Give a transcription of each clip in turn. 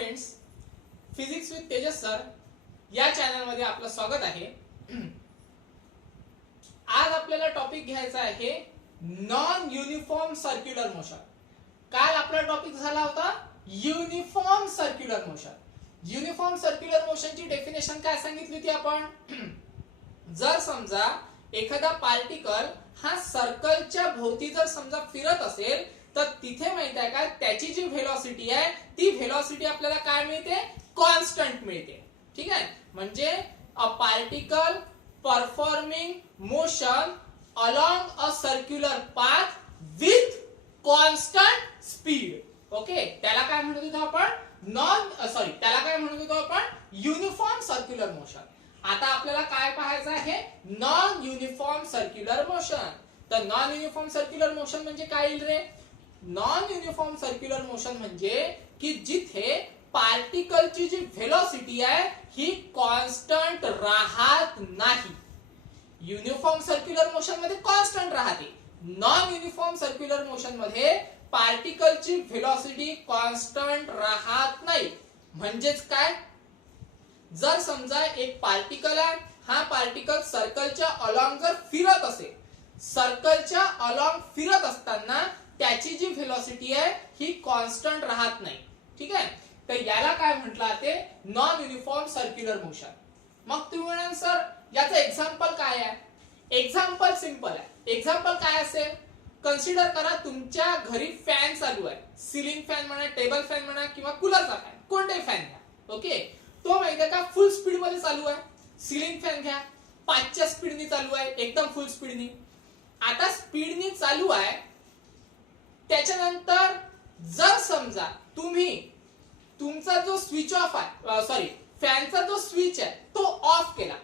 Friends, physics with Tejas sir या channel मध्ये आपलं स्वागत आहे. आज आपल्याला टॉपिक घ्यायचा आहे नॉन युनिफॉर्म सर्क्युलर मोशन. काल आपला टॉपिक झाला होता uniform circular motion. Uniform circular मोशनची डेफिनेशन काय सांगितली होती आपण? जर समजा एखादा पार्टिकल हा सर्कलच्या भोवती जर समजा फिरत असेल तर तिथे माहित आहे का त्याची जी व्हेलॉसिटी आहे ती व्हेलॉसिटी आपल्याला काय मिळते? कॉन्स्टंट मिळते. ठीक आहे, म्हणजे a particle performing motion along a circular path with constant speed. Okay, त्याला काय म्हणत होतो आपण? त्याला काय म्हणत होतो आपण? Uniform circular motion. आता आपल्याला काय पाहायचं आहे? Non uniform circular motion. तर नॉन युनिफॉर्म सर्क्युलर मोशन म्हणजे काय येईल रे? नॉन युनिफॉर्म सर्क्युलर मोशन म्हणजे की जिथे पार्टिकलची जी व्हेलॉसिटी आहे ही कॉन्स्टंट राहत नाही. युनिफॉर्म सर्क्युलर मोशन मध्ये कॉन्स्टंट राहते. नॉन युनिफॉर्म सर्क्युलर मोशन मध्ये पार्टिकलची व्हेलॉसिटी कॉन्स्टंट राहत नाही. म्हणजेच काय? जर समजा एक पार्टिकल आहे, हा पार्टिकल सर्कलच्या अलॉंग जर फिरत असेल, सर्कलच्या अलॉंग फिरत असताना त्याची जी व्हेलॉसिटी आहे ही कॉन्स्टंट राहत नाही. ठीक आहे, तर याला काय म्हटलं जाते? Non uniform circular motion. मग तुम्ही म्हणाल सर याचं एक्झाम्पल काय आहे? एक्झाम्पल सिंपल आहे. एक्झाम्पल काय असेल? कन्सिडर करा तुमच्या घरी फॅन चालू आहे. सिलिंग फॅन म्हणा, टेबल फॅन म्हणा किंवा कूलरचा फॅन, कोणताही फॅन घ्या. ओके, तो माहिती आहे का फुल स्पीड मध्ये चालू आहे. सिलिंग फॅन घ्या, 5च्या स्पीडनी चालू आहे, एकदम फुल स्पीडनी. आता स्पीडनी चालू आहे, त्याच्यानंतर जर समजा तुम्ही तुमचा जो स्विच ऑफ आहे, फॅनचा जो स्विच आहे तो ऑफ केला.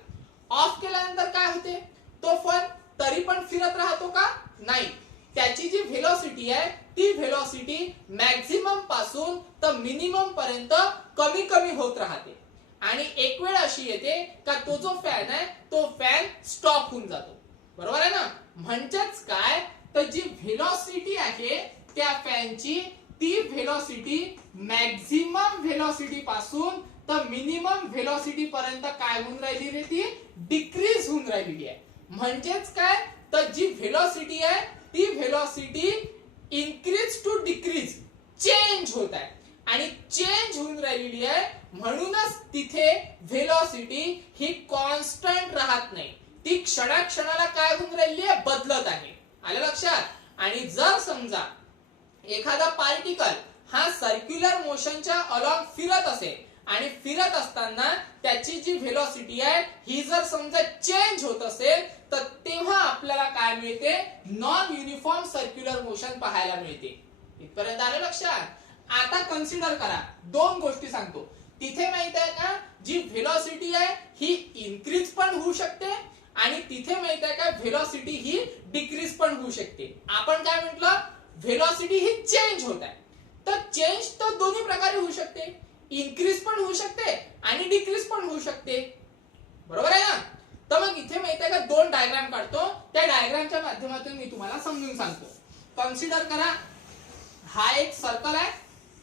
ऑफ केल्यानंतर काय होते? तो फॅन तरी पण फिरत राहतो का? नाही. त्याची जी व्हेलॉसिटी आहे ती व्हेलॉसिटी मॅक्झिमम पासून तर मिनिमम पर्यंत कमी कमी होत राहते. आणि एक वेळ अशी येते का तो जो फॅन आहे तो फॅन स्टॉप होऊन जातो. बरोबर आहे ना? म्हणजेच काय, तर जी व्हेलॉसिटी आहे त्या फॅनची ती व्हेलॉसिटी मॅक्झिमम व्हेलॉसिटी पासून तर मिनिमम व्हेलॉसिटी पर्यंत काय होऊन राहिली रे? ती डिक्रीज होऊन राहिलेली आहे. म्हणजेच काय, तर जी व्हेलॉसिटी आहे ती velocity increase to decrease change होत आहे. आणि चेंज होऊन राहिलेली आहे म्हणूनच तिथे व्हेलॉसिटी ही कॉन्स्टंट राहत नाही. ती क्षणाक्षणाला काय होऊन राहिली आहे? बदलत आहे. आलं लक्षात? आणि जर समजा एखादा पार्टिकल हा सर्क्युलर मोशनच्या अलॉंग फिरत असेल आणि फिरत असताना त्याची जी व्हेलॉसिटी आहे ही जर समजा चेंज होत असेल तर तेव्हा आपल्याला काय मिळते? नॉन युनिफॉर्म सर्क्युलर मोशन पाहायला मिळते. इथपर्यंत आलं लक्षात? आता कन्सिडर करा, दोन गोष्टी सांगतो. तिथे माहित आहे का जी व्हेलॉसिटी आहे ही इन्क्रीज पण होऊ शकते आणि तिथे माहित आहे का व्हेलॉसिटी ही डिक्रीज पण होऊ शकते. आपण काय म्हटलं? व्हेलॉसिटी ही चेंज होत आहे. तर चेंज तर दोन्ही प्रकारे होऊ शकते. इन्क्रीज पण होऊ शकते आणि डिक्रीज पण होऊ शकते. बरोबर आहे ना? तर मग इथे माहित आहे का दोन डायग्राम काढतो, त्या डायग्रामच्या माध्यमातून मी तुम्हाला समजून सांगतो. कन्सिडर करा हा एक सर्कल आहे.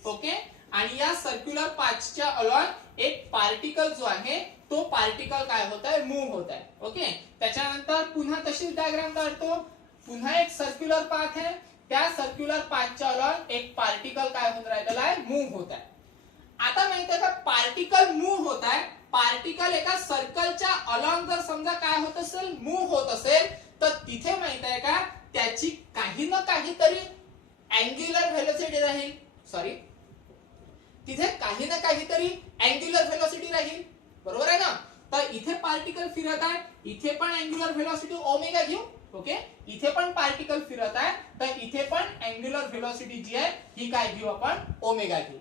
ओके, आणि या सर्क्युलर पाथच्या अलॉंग एक पार्टिकल जो आहे तो पार्टिकल काय होत आहे? मूव्ह होत आहे. ओके, त्याच्यानंतर पुन्हा तशीच डायग्राम काढतो. पुन्हा एक सर्क्युलर पाथ आहे, त्या सर्क्युलर पाथच्या अलॉंग एक पार्टिकल काय होऊन राहिलेला आहे? मूव्ह होत आहे. आता माहित आहे का पार्टिकल मूव्ह होत आहे. पार्टिकल एका सर्कलच्या अलॉंग जर समजा काय होत असेल? मूव्ह होत असेल तर तिथे माहित आहे का त्याची काही ना काहीतरी अँग्युलर व्हेलॉसिटी राहील. तिथे काही ना काहीतरी अँग्युलर व्हेलॉसिटी राहील. बरोबर आहे ना? तर इथे पार्टिकल फिरत आहे, इथे पण अँग्युलर व्हेलॉसिटी ओमेगा घेऊ. ओके, इथे पण पार्टिकल फिरत आहे तर इथे पण अँग्युलर व्हेलॉसिटी जी आहे ही काय घेऊ आपण? ओमेगा घेऊ.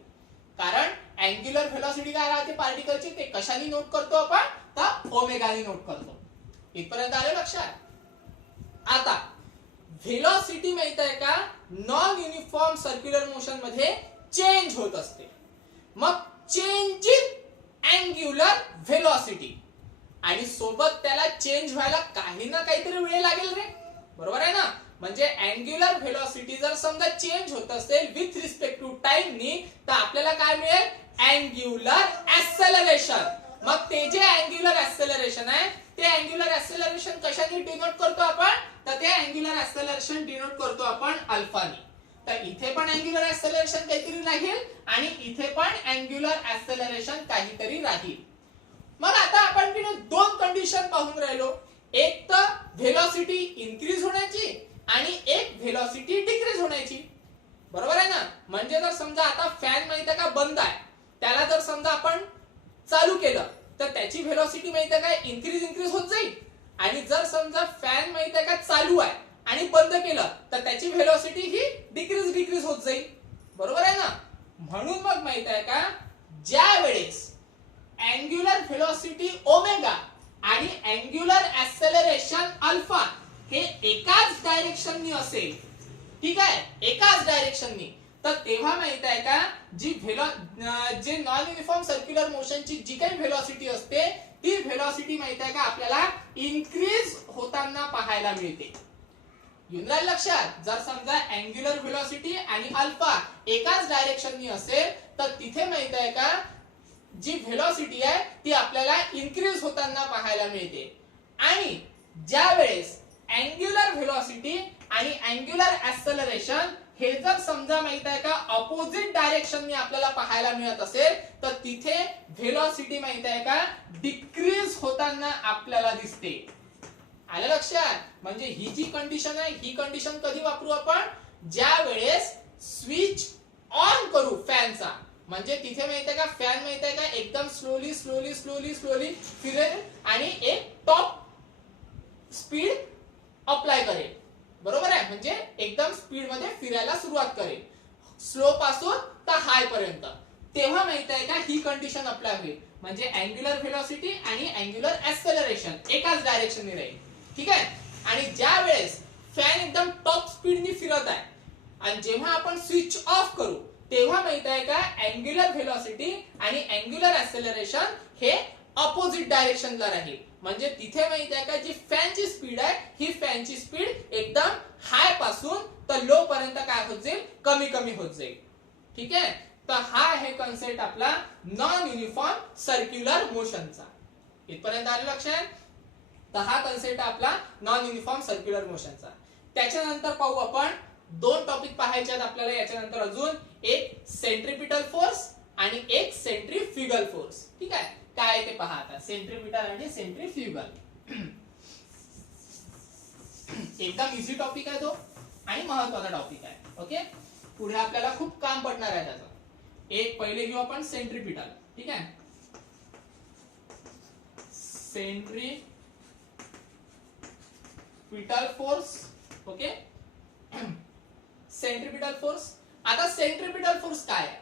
कारण अँग्युलर व्हेलॉसिटी काय राहते पार्टिकलची ते कशाने नोट करतो आपण? तर ओमेगाने नोट करतो. इथपर्यंत आलं लक्षात? आता व्हेलॉसिटी माहित आहे का नॉन युनिफॉर्म सर्क्युलर मोशन मध्ये चेंज होत असते. मग चेंज इन अँग्युलर व्हेलॉसिटी आणि सोबत त्याला चेंज व्हायला काही ना काहीतरी वेळ लागेल रे. बरोबर आहे ना? म्हणजे अँग्युलर व्हेलॉसिटी जर समजा चेंज होत असेल विथ रिस्पेक्ट टू टाइम नी तर आपल्याला काय मिळेल? Angular acceleration. मग ते जे अँग्युलर ऍक्सेलरेशन आहे ते अँग्युलर ऍक्सेलरेशन कशाने डिनोट करतो आपण, तर ते अँग्युलर ऍक्सेलरेशन डिनोट करतो आपण अल्फाने. तर इथे पण अँग्युलर ऍक्सेलरेशन काहीतरी राहील आणि इथे पण अँग्युलर ऍक्सेलरेशन काहीतरी राहील. मग आता आपण दोन कंडिशन पाहून राहिलो, एक तर व्हेलॉसिटी इन्क्रीज होण्याची आणि एक व्हेलॉसिटी डिक्रीज होण्याची. बरोबर आहे ना. म्हणजे जर समजा आता फॅन माहिती आहे का बंद आहे, त्याला जर समजा आपण चालू केलं तर त्याची व्हेलॉसिटी माहिती आहे का इन्क्रीज होत जाईल. आणि जर समजा फॅन माहिती आहे का चालू आहे आणि बंद केलं तर त्याची व्हेलॉसिटी ही डिक्रीज होत जाईल. बरोबर आहे ना. म्हणून मग माहित आहे का, ज्या वेळेस अँग्युलर व्हेलॉसिटी ओमेगा आणि अँग्युलर ऍक्सेलरेशन अल्फा हे एकाच डायरेक्शननी असेल, ठीक आहे, एकाच डायरेक्शननी, तर तेव्हा माहित आहे का जे नॉन युनिफॉर्म सर्क्युलर मोशनची जी काही व्हेलॉसिटी असते ती व्हेलॉसिटी माहित आहे का आपल्याला इन्क्रीज होताना पाहायला मिळते. येऊन राहील लक्षात. जर समजा अँग्युलर व्हेलॉसिटी आणि अल्फा एकाच डायरेक्शननी असेल तर तिथे माहित आहे का जी व्हेलॉसिटी आहे ती आपल्याला इन्क्रीज होताना पाहायला मिळते. आणि ज्या वेळेस अँग्युलर व्हेलॉसिटी आणि अँग्युलर ऍक्सेलरेशन हे जर समजा माहित आहे का ऑपोजिट डायरेक्शननी आपल्याला पाहायला मिळत असेल तर तिथे व्हेलॉसिटी माहित आहे का डिक्रीज होताना आपल्याला दिसते. आलं लक्षात. म्हणजे ही जी कंडिशन आहे ही कंडिशन कधी वापरू आपण, ज्या वेळेस स्विच ऑन करू फॅनचा. म्हणजे तिथे माहित आहे का फॅन माहित आहे का एकदम स्लोली फिरेल आणि एक टॉप स्पीड अप्लाय करेल. बरोबर आहे. म्हणजे एकदम स्पीड मध्ये फिरायला सुरुवात करेल, स्लो पासून तर हाय पर्यंत. तेव्हा माहित आहे का ही कंडिशन अप्लाय होईल. म्हणजे अँग्युलर व्हेलॉसिटी आणि अँग्युलर ऍक्सेलरेशन एकाच डायरेक्शनने राहील. ठीक आहे. आणि ज्या वेळेस फॅन एकदम टॉप स्पीडनी फिरत आहे आणि जेव्हा आपण स्विच ऑफ करू तेव्हा माहित आहे का अँग्युलर व्हेलॉसिटी आणि अँग्युलर ऍक्सेलरेशन हे अपोजिट डायरेक्शनला राहील. म्हणजे तिथे माहित आहे का जी फॅनची स्पीड आहे ही फॅनची स्पीड एकदम हाय पासून तर लो पर्यंत काय होत जाईल, कमी होत जाईल. ठीक आहे. तर हा आहे कन्सेप्ट आपला नॉन युनिफॉर्म सर्क्युलर मोशनचा. इथपर्यंत आलं लक्षात. तर हा कन्सेप्ट आपला नॉन युनिफॉर्म सर्क्युलर मोशनचा. त्याच्यानंतर पाहू आपण दोन टॉपिक पाहायचे आहेत आपल्याला याच्यानंतर अजून, एक सेंट्रिपिटल फोर्स आणि एक सेंट्रीफ्युगल फोर्स. ठीक आहे. काय ते पहा आता, सेंट्रिपिटल आणि सेंट्रीफ्युगल. एकदम इझी टॉपिक आहे तो आणि महत्वाचा टॉपिक आहे. ओके. पुढे आपल्याला खूप काम पडणार आहे त्याचं. एक पहिले घेऊ आपण सेंट्रिपिटल. ठीक आहे. Centripetal force. Okay. Centripetal force. आता सेंट्रिपिटल फोर्स काय आहे,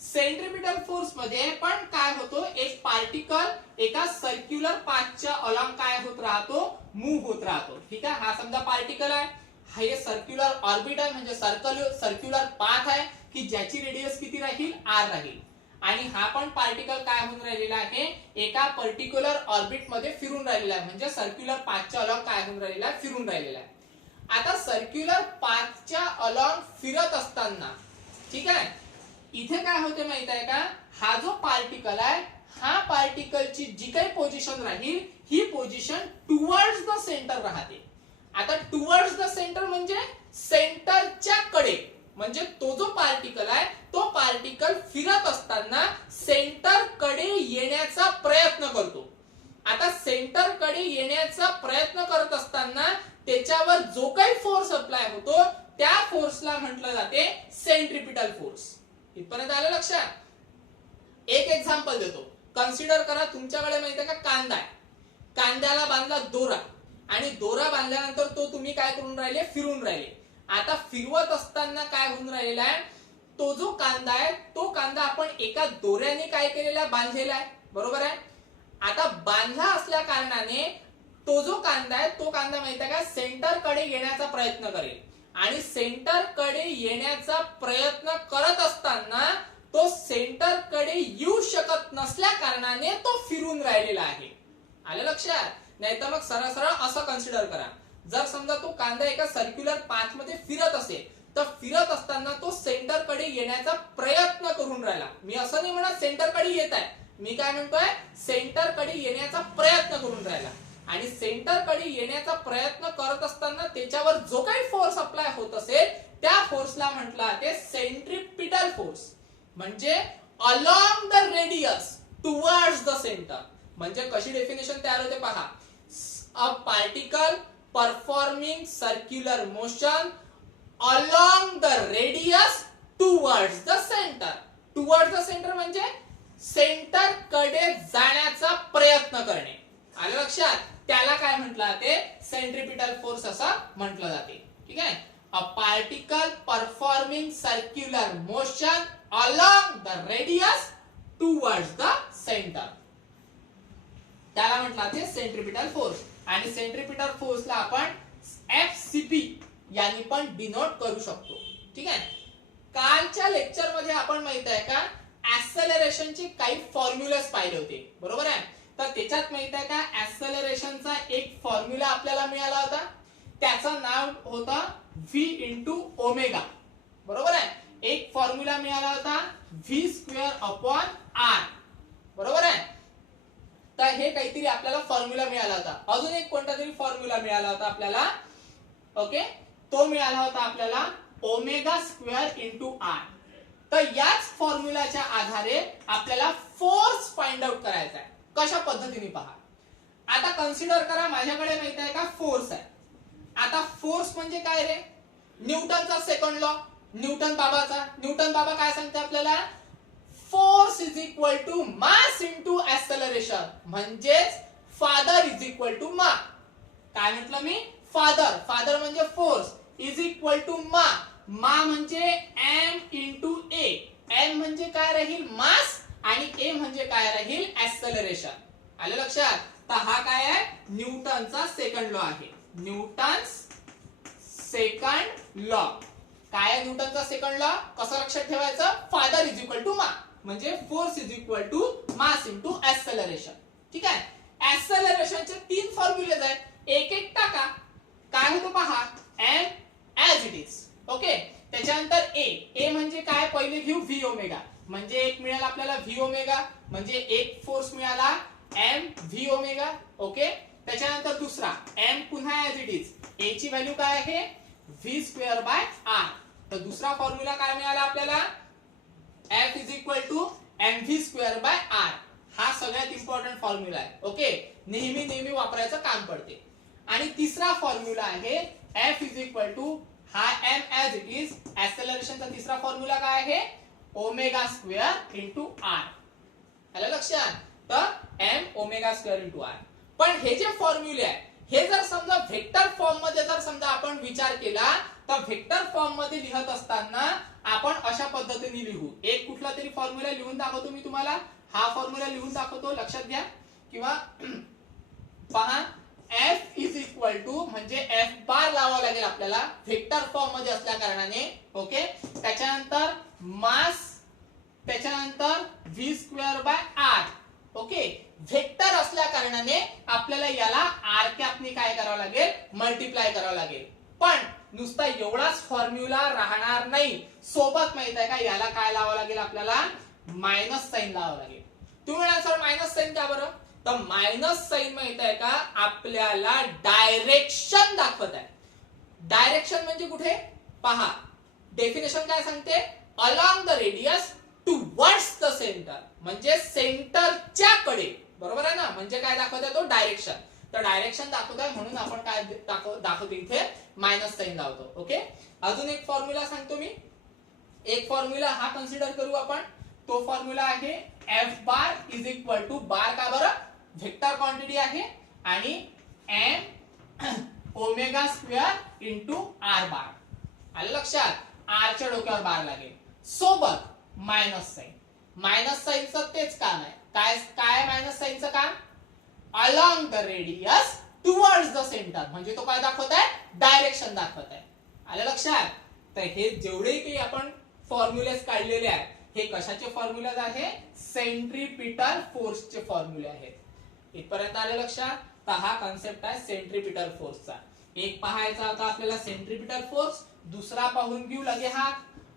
सेंट्रिपिटल फोर्स मध्ये पण काय होतो, एक पार्टिकल एका सर्क्युलर पाथच्या अलॉंग काय होत राहतो, मूव्ह होत राहतो. ठीक आहे. हा समजा पार्टिकल आहे, हे सर्क्युलर ऑर्बिट आहे म्हणजे सर्क्युलर पाथ आहे की ज्याची रेडियस किती राहील, r राहील. आणि हा पण पार्टिकल काय होऊन राहिलेला आहे, एका पर्टिक्युलर ऑर्बिट मध्ये फिरून राहिलेला आहे. म्हणजे सर्क्युलर पाथच्या अलॉंग काय होऊन राहिलेला आहे, फिरून राहिलेला आहे. आता सर्क्युलर पाथच्या अलॉंग फिरत असताना, ठीक आहे, इथे काय होते माहित आहे का, हा जो पार्टिकल आहे हा पार्टिकलची जी काही पोझिशन राहील ही पोझिशन टुवर्ड्स द सेंटर राहते. आता टुवर्ड्स द सेंटर म्हणजे सेंटरच्या कडे. म्हणजे तो जो पार्टिकल आहे तो पार्टिकल फिरत असताना सेंटर कडे येण्याचा प्रयत्न करतो. आता सेंटर कडे येण्याचा प्रयत्न करत असताना त्याच्यावर जो काही फोर्स अप्लाय होतो त्या फोर्सला म्हटलं जाते सेंट्रिपिटल फोर्स. इथपर्यंत आलं लक्षात. एक एक्झाम्पल देतो. कन्सिडर करा तुमच्याकडे माहिती आहे का कांदा आहे, कांद्याला बांधला दोरा आणि दोरा बांधल्यानंतर तो तुम्ही काय करून राहिले, फिरून राहिले. आता फिरवत असताना काय होऊन राहिलेला आहे, तो जो कांदा आहे तो कांदा आपण एका दोऱ्याने काय केलेला आहे, बांधलेला आहे. बरोबर आहे. आता बांधला असल्या कारणाने तो जो कांदा आहे तो कांदा माहिती आहे का सेंटर कडे येण्याचा प्रयत्न करेल आणि सेंटर कडे येण्याचा प्रयत्न करत असताना तो सेंटर कडे येऊ शकत नसल्या कारणाने तो फिरून राहिलेला आहे. आलं लक्षात. नाही तर मग सरळ सरळ असं कन्सिडर करा, जर समजा तो कांदा एका सर्क्युलर पाथ मध्ये फिरत असेल तर फिरत असताना तो सेंटरकडे येण्याचा प्रयत्न करून राहिला. मी असं नाही म्हणत सेंटरकडे येत आहे, मी काय म्हणतोय सेंटरकडे येण्याचा प्रयत्न करून राहिला. आणि सेंटरकडे येण्याचा प्रयत्न करत असताना त्याच्यावर जो काही फोर्स अप्लाय होत असेल त्या फोर्सला म्हटलं ते सेंट्रिपिटल फोर्स. म्हणजे along the radius towards the centre. म्हणजे कशी डेफिनेशन तयार होते पहा. A particle performing circular motion along the radius towards the centre. Towards the centre म्हणजे सेंटर कडे जाण्याचा प्रयत्न करणे. आलं लक्षात. त्याला काय म्हटलं जाते सेंट्रिपिटल फोर्स असं म्हटलं जाते. ठीक आहे. A particle performing circular motion along the radius towards the centre, त्याला म्हटलं जाते सेंट्रिपिटल फोर्स. आणि सेंट्रिपिटल फोर्सला आपण एफसीपी यांनी पण डिनोट करू शकतो. ठीक आहे. कालच्या लेक्चर मध्ये आपण माहित आहे का ऍक्सेलरेशनचे काही फॉर्म्युलास पाहिले होते, बरोबर आहे. तर त्याच्यात माहित आहे का ऍक्सेलरेशनचा एक फॉर्म्युला आपल्याला मिळाला होता. त्याचं नाव होता v इंटू ओमेगा, बरोबर आहे. एक फॉर्म्युला मिळाला होता v स्क्वेअर अपॉन r, बरोबर आहे. तर हे काहीतरी आपल्याला फॉर्म्युला मिळाला होता. अजून एक कोणता तरी फॉर्म्युला मिळाला होता आपल्याला. ओके. तो मिळाला होता आपल्याला ओमेगा स्क्वेअर इंटू r. तर याच फॉर्म्युलाच्या आधारे आपल्याला फोर्स फाइंड आउट करायचा आहे. कशा पद्धतीने पहा. आता कन्सिडर करा माझ्याकडे माहित आहे का फोर्स आहे. आता फोर्स म्हणजे काय रे, न्यूटनचा सेकंड लॉ, न्यूटन बाबा काय सांगते आपल्याला, force is equal to mass into acceleration. म्हणजेच फादर इज इक्वल टू मा. काय म्हटलं मी, फादर म्हणजे फोर्स इज इक्वल टू मा म्हणजे m इंटू ए. m म्हणजे काय राहील मास आणि a म्हणजे काय राहील ऍक्सेलरेशन. आलं लक्षात. तर हा काय आहे न्यूटनचा सेकंड लॉ आहे. न्यूटन्स सेकंड लॉ काय आहे, न्यूटनचा सेकंड लॉ कसं लक्षात ठेवायचं, फादर इज इक्वल टू मा म्हणजे force is equal to mass into acceleration. ठीक आहे. ऍक्सेलरेशनचे 3 फॉर्म्युलेज आहेत, एक एक टाका. काय होतं पहा, m as it is. Okay. त्याच्यानंतर a म्हणजे काय पहिले घेऊ v ओमेगा. म्हणजे एक मिळेल आपल्याला v ओमेगा म्हणजे एक फोर्स मिळाला m v ओमेगा. ओके. त्याच्यानंतर दुसरा m पुन्हा ऍज इट इज. a ची व्हॅल्यू काय आहे v स्क्वेअर बाय r. तर दुसरा फॉर्म्युला काय मिळाला आपल्याला f is equal to mv square by r. हा सगळ्यात इम्पॉर्टंट फॉर्म्युला आहे. ओके. नेहमी वापरायचं काम पडते. आणि तिसरा फॉर्म्युला आहे f इज इक्वल टू हा m ऍज इट इज. ऍक्सेलरेशनचा तिसरा फॉर्म्युला काय आहे ओमेगा स्क्वेअर इंटू r. आलं लक्षात. तर m omega square into r. पण हे जे फॉर्म्युले आहे हे जर समजा व्हेक्टर फॉर्म मध्ये जर समजा आपण विचार केला तर व्हेक्टर फॉर्म मध्ये लिहत असताना आपण अशा पद्धतीने लिहू. एक कुठला तरी फॉर्म्युला लिहून दाखवतो मी तुम्हाला. हा फॉर्म्युला लिहून दाखवतो, लक्षात घ्या. किंवा पहा f इज इक्वल टू म्हणजे f बार लावावा लागेल आपल्याला व्हेक्टर फॉर्म मध्ये असल्या कारणाने. ओके. त्याच्यानंतर मास, त्याच्यानंतर v square by r. Okay. Vector असल्या कारणाने आपल्याला याला r कॅपने काय करावं लागेल मल्टिप्लाय करावं लागेल. पण नुसता एवढाच फॉर्म्युला राहणार नाही, सोबत माहित आहे का याला काय लावावं लागेल आपल्याला मायनस साइन लावावं लागेल. तुम्ही म्हणाल सर मायनस साइन का बरं. तर मायनस साइन माहित आहे का आपल्याला डायरेक्शन दाखवत आहे. डायरेक्शन म्हणजे कुठे पहा, डेफिनेशन काय सांगते, along the radius towards the centre म्हणजे सेंटरच्या कडे, बरोबर आहे ना. म्हणजे काय दाखवत आहे तो डायरेक्शन. तर डायरेक्शन दाखवत आहे म्हणून आपण काय दाखवतो इथे मायनस साइन लावतो. ओके. अजून एक फॉर्म्युला सांगतो मी. एक फॉर्म्युला हा कन्सिडर करू आपण. तो फॉर्म्युला आहे f bar is equal to bar का बरं व्हेक्टर क्वांटिटी आहे आणि m omega square into r bar. आलं लक्षात. r च्या डोक्यावर बार लागेल सोबत मायनस साइन. मायनस साइनचं तेच काम आहे. काय मायनस साइनचं काम, along the radius towards the centre म्हणजे तो काय दाखवत आहे डायरेक्शन दाखवत आहे. आलं लक्षात. तर हे जेवढे काही आपण फॉर्म्युलेस काढलेले आहेत हे कशाचे फॉर्म्युलाज आहे, सेंट्रिपिटल फोर्सचे फॉर्म्युले आहेत. इथपर्यंत आले लक्षात. तर हा कन्सेप्ट आहे सेंट्रिपिटल फोर्सचा. एक पाहायचा होता आपल्याला सेंट्रिपिटल फोर्स, दुसरा पाहून घेऊ लगे हा,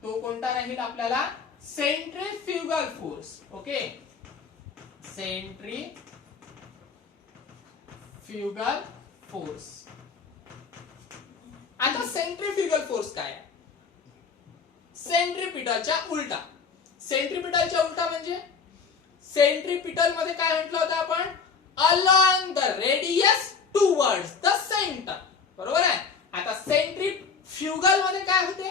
तो कोणता राहील आपल्याला centrifugal force. Okay, centrifugal force. आता सेंट्रीफ्युगल फोर्स काय आहे? सेंट्रीपिटलच्या उलटा. सेंट्रीपिटलच्या उलटा म्हणजे सेंट्रीपिटल मध्ये काय म्हटलं होतं आपण? Along the radius towards the centre. बरोबर आहे. आता सेंट्रीफ्युगल मध्ये काय होते?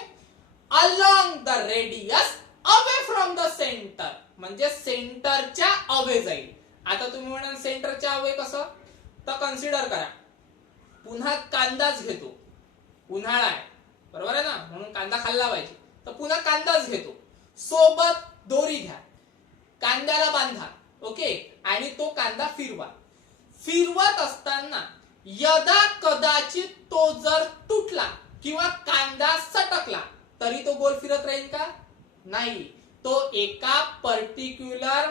Along the radius away from the centre, म्हणजे सेंटरच्या अवे जाईल. आता तुम्ही म्हणाल सेंटरच्या अवे कसं? तर कन्सिडर करा, पुन्हा कांदाच घेतो, उन्हाळा आहे बरोबर आहे ना, म्हणून कांदा खाल्ला पाहिजे, तर पुन्हा कांदाच घेतो, सोबत दोरी घ्या, कांद्याला बांधा. ओके, आणि तो कांदा फिरवा. फिरवत असताना यदा कदाचित तो जर तुटला किंवा कांदा सटकला तरी तो गोल फिरत राहील का? नाही. तो एका पर्टिक्युलर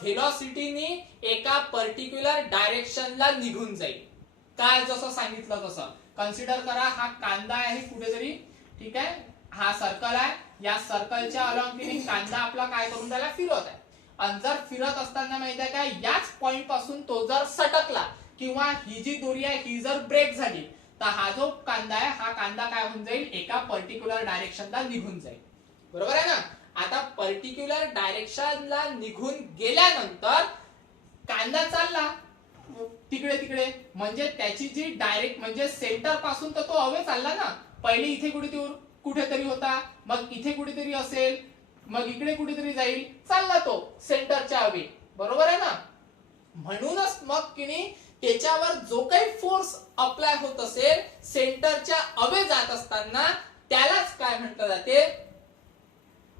व्हेलॉसिटीने एका पर्टिक्युलर डायरेक्शनला निघून जाईल. काय जसं सांगितलं तसं. कन्सिडर करा, हा कांदा आहे कुठेतरी, ठीक आहे, हा सर्कल आहे, या सर्कलच्या अलॉंगने कांदा आपला काय करून राहिला? फिरत आहे. आणि जर फिरत असताना माहिती आहे का, याच पॉइंट पासून तो जर सटकला किंवा ही जी दोरी आहे ही जर ब्रेक झाली तर हा जो कांदा आहे, हा कांदा काय होऊन जाईल? एका पर्टिक्युलर डायरेक्शनला निघून जाईल. बरोबर आहे ना. आता पर्टिक्युलर डायरेक्शनला निघून गेल्यानंतर कांदा चालला तिकडे तिकडे, म्हणजे त्याची जी डायरेक्ट म्हणजे सेंटर पासून तर तो अवे चालला ना. पहिले इथे कुठेतरी होता, मग इथे कुठेतरी असेल, मग इकडे कुठेतरी जाईल, चालला तो सेंटरच्या अवे. बरोबर आहे ना. म्हणूनच मग किनी त्याच्यावर जो काही फोर्स अप्लाय होत असेल सेंटरच्या अवे जात असताना त्यालाच काय म्हटलं जाते?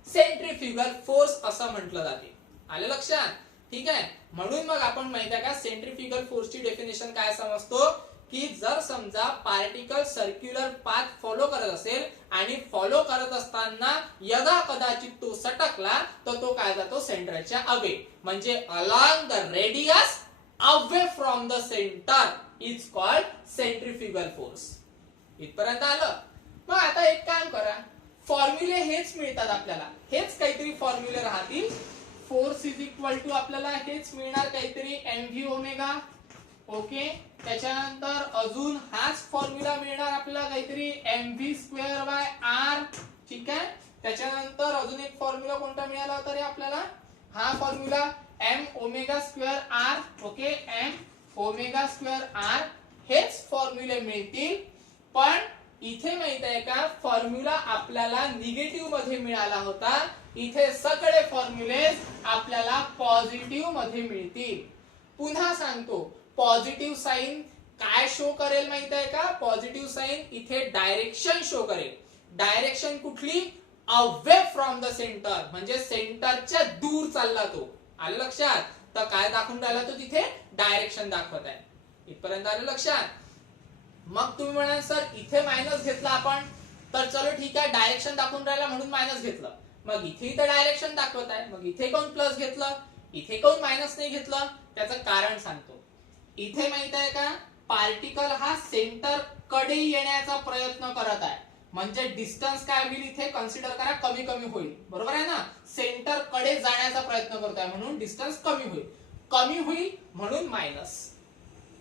सेंट्रीफ्युगल फोर्स असं म्हटलं जाते. आलं लक्षात? ठीक आहे. म्हणून मग आपण माहिती आहे का सेंट्रीफ्युगल फोर्सची डेफिनेशन काय समजतो? की जर समजा पार्टिकल सर्क्युलर पाथ फॉलो करत असेल आणि फॉलो करत असताना यदा कदाचित तो सटकला तर तो काय जातो? सेंटरच्या अवे, म्हणजे along the radius away from the centre is called centrifugal force. इथपर्यंत आलं. मग आता एक काम करा, फॉर्म्युले हेच मिळतात आपल्याला, हेच काहीतरी फॉर्म्युले राहतील. फोर्स इज इक्वल टू आपल्याला हेच मिळणार काहीतरी mv ओमेगा. ओके, त्याच्यानंतर अजून हाच फॉर्म्युला मिळणार आपल्याला काहीतरी mv स्क्वेअर बाय आर. ठीक आहे. त्याच्यानंतर अजून एक फॉर्म्युला कोणता मिळाला होता रे आपल्याला? हा formula m omega square r. Okay, m omega square r. हेच फॉर्म्युले मिळतील. पण इथे माहित आहे का, फॉर्म्युला आपल्याला निगेटिव्ह मध्ये मिळाला होता, इथे सगळे फॉर्म्युले आपल्याला पॉझिटिव्ह मध्ये मिळतील. पुन्हा सांगतो, पॉझिटिव्ह साइन काय शो करेल माहित आहे का? पॉझिटिव्ह साइन इथे डायरेक्शन शो करेल. डायरेक्शन कुठली? अवे फ्रॉम द सेंटर, म्हणजे सेंटरच्या दूर चालला तो. आलं लक्षात? तर काय दाखवून राहिला तो तिथे? डायरेक्शन दाखवत आहे. इथपर्यंत आलं लक्षात? मग तुम्ही म्हणाल सर इथे मायनस घेतला आपण, तर चलो ठीक आहे, डायरेक्शन दाखवून राहिला म्हणून मायनस घेतलं. मग इथे इथे डायरेक्शन दाखवत आहे, मग इथे कोण प्लस घेतलं, इथे कोण मायनस नाही घेतलं? त्याचं कारण सांगतो. इथे माहित आहे का, पार्टिकल हा सेंटर कडे येण्याचा प्रयत्न करत आहे, म्हणजे डिस्टन्स काय होईल इथे? कन्सिडर करा, कमी कमी होईल. बरोबर आहे ना. सेंटर कडे जाण्याचा प्रयत्न करत आहे म्हणून डिस्टन्स कमी होईल. कमी होईल म्हणून मायनस.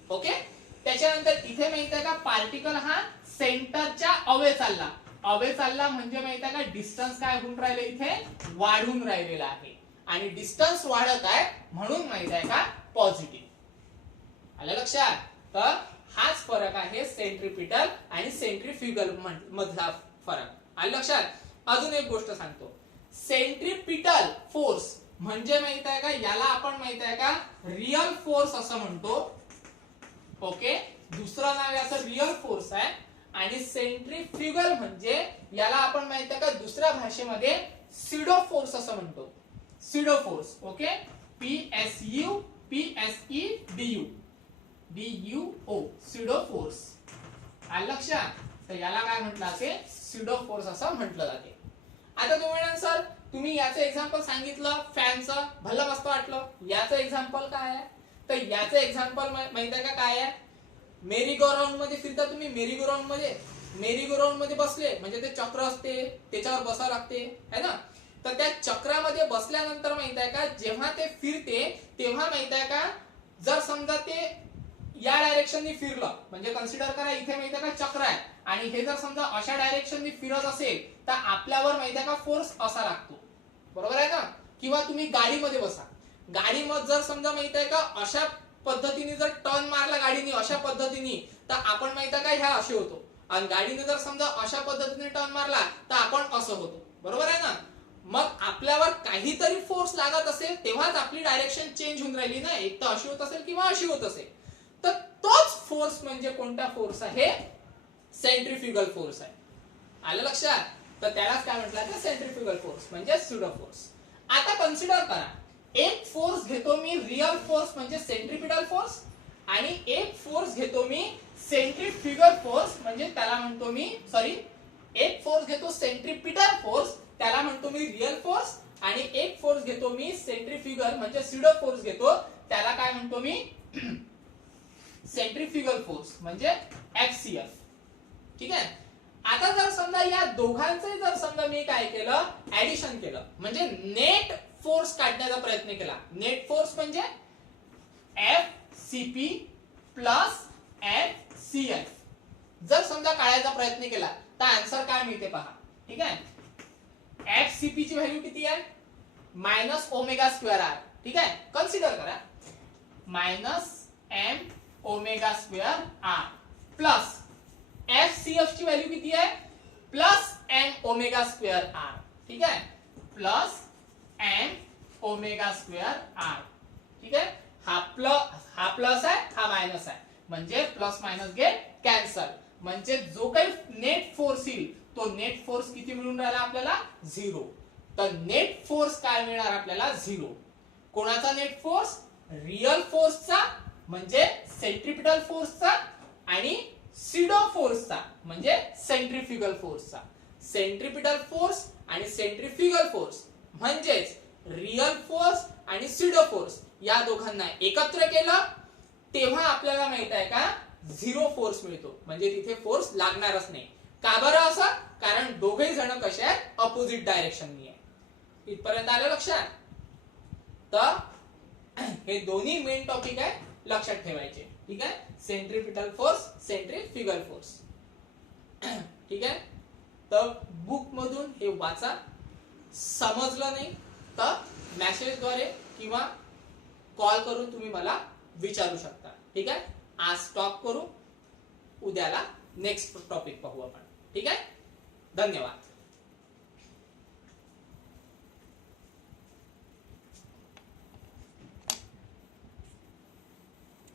ओके. त्याच्यानंतर इथे माहित आहे का, पार्टिकल हा सेंटरच्या अवे चालला. अवे चालला म्हणजे माहित आहे का, डिस्टन्स काय होऊन राहिले? इथे वाढून राहिलेला आहे. आणि डिस्टन्स वाढत आहे म्हणून माहित आहे का, पॉझिटिव्ह. आलं लक्षात? तर हाच फरक आहे सेंट्रीपिटल आणि सेंट्रीफ्युगल मधला फरक. आलं लक्षात? अजून एक गोष्ट सांगतो, सेंट्रीपिटल फोर्स म्हणजे माहित आहे का, याला आपण माहित आहे का रियल फोर्स असं म्हणतो. ओके, दुसरं नाव याचं रियल फोर्स आहे. आणि सेंट्रीफ्युगल म्हणजे याला आपण माहित आहे का दुसऱ्या भाषेमध्ये स्यूडो फोर्स असं म्हणतो. Pseudo force. Okay, PSU PSEDU DUO pseudo force. आलं लक्षात? तर याला काय म्हटलं जाते? स्यूडो फोर्स असं म्हटलं जाते. आता तुम्ही म्हणाल सर तुम्ही याचं एक्झाम्पल सांगितलं फॅनचं, भलं मस्त वाटलं. याचं एक्झाम्पल काय आहे? तर याचं एक्झाम्पल माहित आहे का काय आहे? मेरी गो राऊंड मध्ये फिरता तुम्ही, मेरी गो राऊंड मध्ये मेरी गो राऊंड मध्ये बसले म्हणजे ते चक्र असते, त्याच्यावर बसावं लागते है ना. तर त्या चक्रामध्ये बसल्यानंतर माहित आहे का, जेव्हा ते फिरते तेव्हा माहित आहे का, जर समजा ते या डायरेक्शननी फिरलं म्हणजे कन्सिडर करा इथे माहिती आहे का चक्र आहे आणि हे जर समजा अशा डायरेक्शननी फिरत असेल तर आपल्यावर माहिती आहे का फोर्स असा लागतो, बरोबर आहे ना. किंवा तुम्ही गाडीमध्ये बसा, गाडीमध्ये जर समजा माहित आहे का अशा पद्धतीने जर टर्न मारला गाडीने अशा पद्धतीने तर आपण माहित आहे का ह्या असे होतो, आणि गाडीने जर समजा अशा पद्धतीने टर्न मारला तर आपण असं होतो, बरोबर आहे ना. मग आपल्यावर काहीतरी फोर्स लागत असेल तेव्हाच आपली डायरेक्शन चेंज होऊन राहिली ना, एक तर अशी होत असेल किंवा अशी होत असेल. तर तोच फोर्स म्हणजे कोणता फोर्स आहे, सेंट्रीफ्युगल फोर्स आहे. आलं लक्षात. तर त्यालाच काय म्हटलं तर सेंट्रीफ्युगल फोर्स म्हणजे स्यूडो फोर्स. आता कन्सिडर करा, एक फोर्स घेतो मी रियल फोर्स म्हणजे सेंट्रीपिटल फोर्स, आणि एक फोर्स घेतो मी सेंट्रीफ्युगल फोर्स म्हणजे त्याला म्हणतो मी एक फोर्स घेतो सेंट्रीपिटल फोर्स त्याला म्हणतो मी रियल फोर्स, आणि एक फोर्स घेतो मी सेंट्रीफ्युगल म्हणजे स्यूडो फोर्स घेतो त्याला काय म्हणतो मी सेंट्रीफ्युगल फोर्स म्हणजे FCF. ठीक आहे. आता जर समजा या दोघांचे जर समजा मी काय केलं, ऍडिशन केलं म्हणजे नेट फोर्स काढण्याचा प्रयत्न केला. नेट फोर्स म्हणजे FCP प्लस FCF जर समजा काढायचा प्रयत्न केला तर आन्सर काय मिळते पहा. ठीक आहे. FCP ची व्हॅल्यू किती आहे, मायनस ओमेगा स्क्वेअर आर. ठीक आहे. कन्सिडर करा minus M omega square r plus FCF ची व्हॅल्यू किती आहे, plus M omega square r. ठीक आहे. Plus M omega square r. ठीक आहे. हा प्लस आहे हा मायनस आहे म्हणजे प्लस मायनस गेट कॅन्सल, म्हणजे जो काही नेट फोर्स येईल तो नेट फोर्स किती मिळून राहिला आपल्याला, 0. तर नेट फोर्स काय मिळणार आपल्याला, 0. कोणाचा नेट फोर्स, रियल फोर्सचा म्हणजे सेंट्रीपिटल फोर्सचा आणि स्यूडो फोर्सचा म्हणजे सेंट्रीफ्युगल फोर्सचा. सेंट्रीपिटल फोर्स आणि सेंट्रीफ्युगल फोर्स म्हणजेच रियल फोर्स आणि स्यूडो फोर्स या दोघांना एकत्र केलं तेव्हा आपल्याला माहित आहे का 0 फोर्स मिळतो, म्हणजे तिथे फोर्स लागणारच नाही. का बरं असं, कारण दोघेही जण कसे आहेत, अपोजिट डायरेक्शननी आहे. इथपर्यंत आलं लक्षात. तर हे दोन्ही मेन टॉपिक आहे, लक्षात ठेवायचे. ठीक आहे. Centripetal force, centrifugal force. ठीक आहे. तर बुक मधून हे वाचा, समजलं नाही तर मेसेजद्वारे किंवा कॉल करून तुम्ही मला विचारू शकता. ठीक आहे. आज स्टॉप करू, उद्याला नेक्स्ट टॉपिक पाहू आपण. ठीक आहे. धन्यवाद.